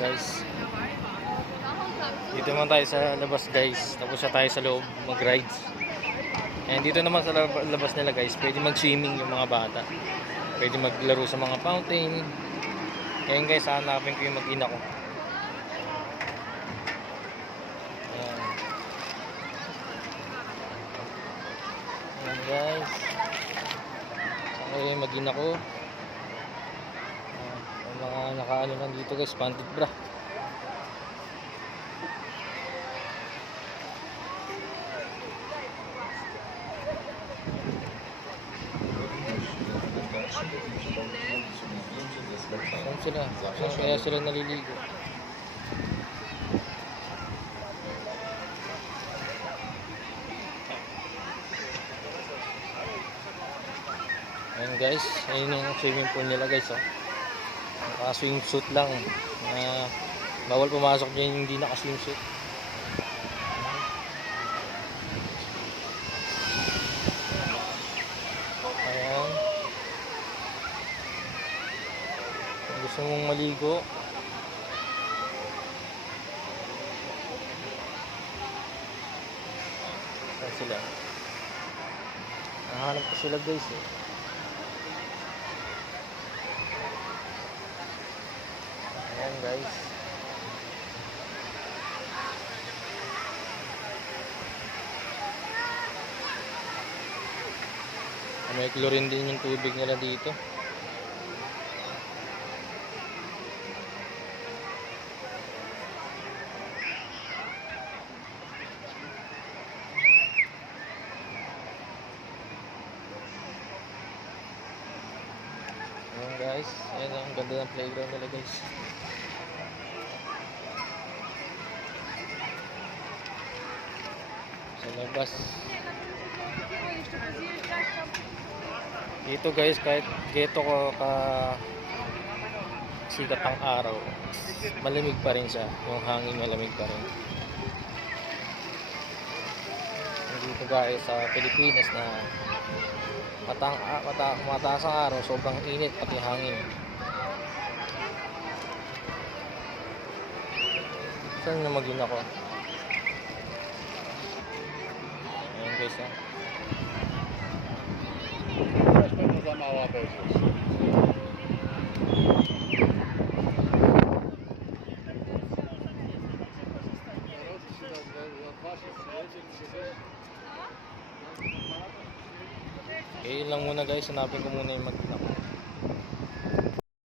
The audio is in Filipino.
guys. Dito naman tayo sa labas guys. Tapos na tayo sa loob mag-rides. And dito naman sa labas nila guys, pwede mag-swimming yung mga bata. Pwede maglaro sa mga fountain. Ngayon guys, hanapin ko yung mag-ina ko. Ayan. Ayan guys. Saan ko yung mag-ina ko? Ang mga nakaano lang dito guys, pantit bra. Saan sila? Saan kaya sila naliligo? Ayan guys, ayun yung swimming pool nila guys, oh. Naka-swimsuit lang. Bawal pumasok dyan yung hindi naka-swimsuit. Ayan. Kung gusto mong maligo, ayan sila. Nahanap ko sila guys, eh. Ayan guys. May chlorine din yung tubig nila dito. Ayan guys, ayan ang ganda ng playground nila guys. Sa labas. Dito guys, kahit geto ko sikat ang araw, malamig pa rin siya. Yung hangin malamig pa rin. Dito guys sa Pilipinas na mataas ang araw, sobrang init pati hangin. Saan na maging ako? Ayan guys, ha. Okay, yun lang muna guys. Hanapin ko muna yung mag-ina.